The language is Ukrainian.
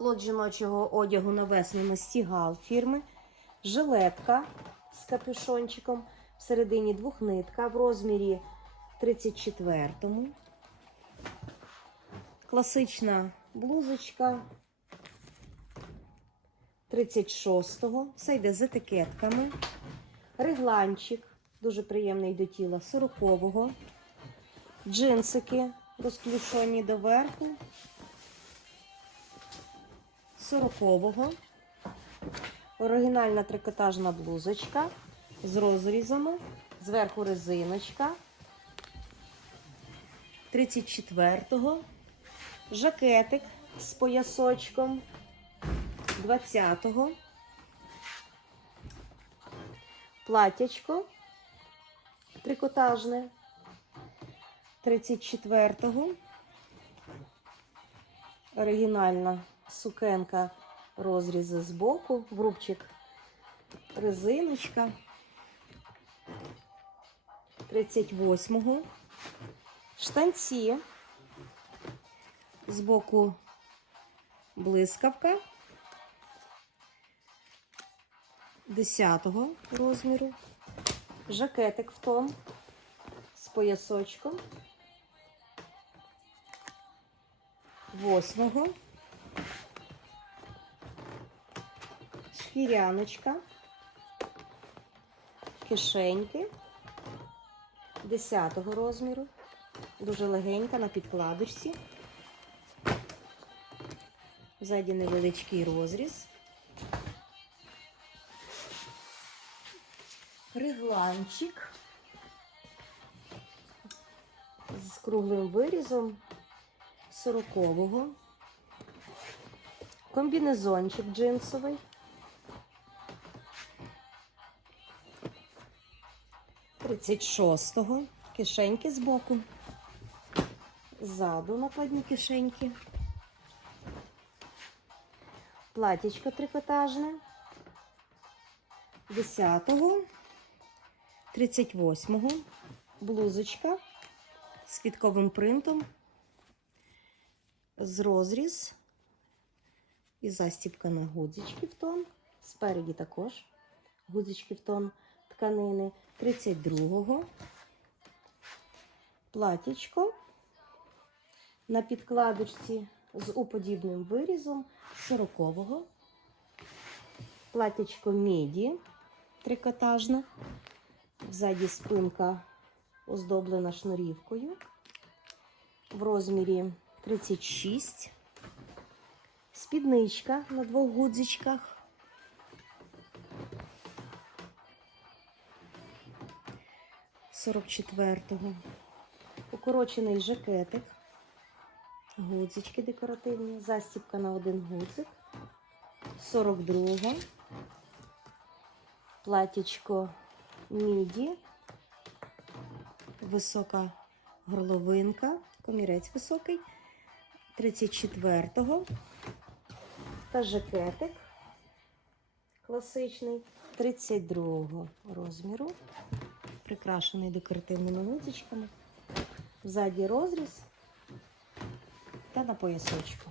Лот жіночого одягу на весну Мастігал фірми. Жилетка з капюшончиком. Всередині двохнитка в розмірі 34-му. Класична блузочка 36-го. Все йде з етикетками. Регланчик, дуже приємний до тіла, 40-го. Джинсики розклюшені доверху. 40-го. Оригінальна трикотажна блузочка з розрізами. Зверху резиночка. 34-го. Жакетик з поясочком. 20-го. Платячко трикотажне. 34-го. Оригінальна сукенка розрізи з боку, врубчик резиночка. 38-го. Штанці. З боку блискавка. 10-го розміру. Жакетик в тон з поясочком. 8-го. Шкіряночка. Кишеньки. 10-го розміру. Дуже легенька на підкладочці. Ззаді невеличкий розріз. Регланчик з круглим вирізом 40-го. Комбінезончик джинсовий. Тридцять шостого. Кишеньки збоку. Ззаду накладні кишеньки. Платічко трикотажне. 10-го. 38-го. Блузочка з квітковим принтом. З розріз. І застібка на гудзички в тон. Спереді також гудзички в тон тканини. 32-го. Платічко на підкладочці з уподібним вирізом 40-го. Платічко міді трикотажне. Ззаді спинка оздоблена шнурівкою в розмірі 36. Спідничка на двох гудзичках. Сорок четвертого. Укорочений жакетик. Гудзички декоративні. Застібка на один гудзик. 42-го. Платічко міді. Висока горловинка. Комірець високий. 34-го. Та жакетик класичний 32-го розміру. Прикрашений декоративними ниточками. Ззаді розріз та на поясочку.